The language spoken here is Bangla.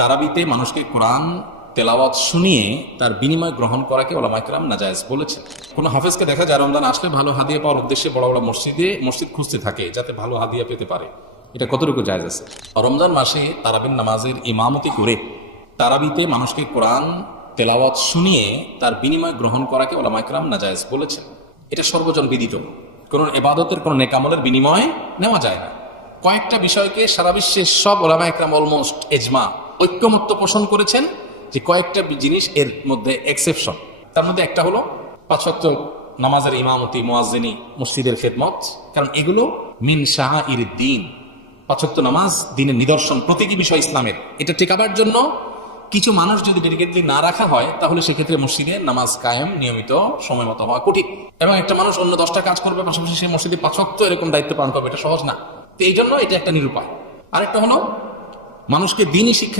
তারাবিতে মানুষকে কোরআন তেলাওয়াত শুনিয়ে তার বিনিময় গ্রহণ করাকে ওলামায়ে কেরাম নাজায়েজ বলেছেন। কোন হাফেজকে দেখা যায় রমজান আসলে ভালো হাদিয়া পাওয়ার উদ্দেশ্যে বড় বড় মসজিদ খুঁজতে থাকে যাতে ভালো হাদিয়া পেতে পারে। এটা কতটুকু জায়েজ আছে? রমজান মাসে তারাবির নামাজের ইমামতি করে তারাবিতে মানুষকে কোরআন তেলাওয়াত শুনিয়ে তার বিনিময় গ্রহণ করাকে ওলামায়ে কেরাম নাজায়েজ বলেছেন। এটা সর্বজন বিদিত। কোন ইবাদতের কোন নেকামলের বিনিময় নেওয়া যায় না। কয়েকটা বিষয়কে সারা বিশ্বের সব ওলামায়ে কেরাম অলমোস্ট এজমা ঐক্যমত্য পোষণ করেছেন যে কয়েকটা জিনিস এর মধ্যে এক্সেপশন। তার মধ্যে একটা হলো 5 ওয়াক্ত নামাজের ইমামতি, মুয়াজ্জিনি, মসজিদের খেদমত, কারণ এগুলো মিন শাআইরিদ দ্বীন। 5 ওয়াক্ত নামাজ দ্বীনের নিদর্শন, প্রতীকী বিষয় ইসলামের। এটা টেকাবার জন্য কিছু মানুষ যদি ডেডিকেটলি না রাখা হয় তাহলে সেক্ষেত্রে মসজিদে নামাজ কায়েম নিয়মিত সময় মতো হওয়া কঠিন। এবং একটা মানুষ অন্য 10টা কাজ করবে, পাশাপাশি সে মসজিদে 5 ওয়াক্ত এরকম দায়িত্ব পালন করবে, এটা সহজ না। তো এই জন্য এটা একটা নিরুপায়। আরেকটা হলো মানুষকে দ্বীনি শিক্ষা